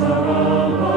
sorrow.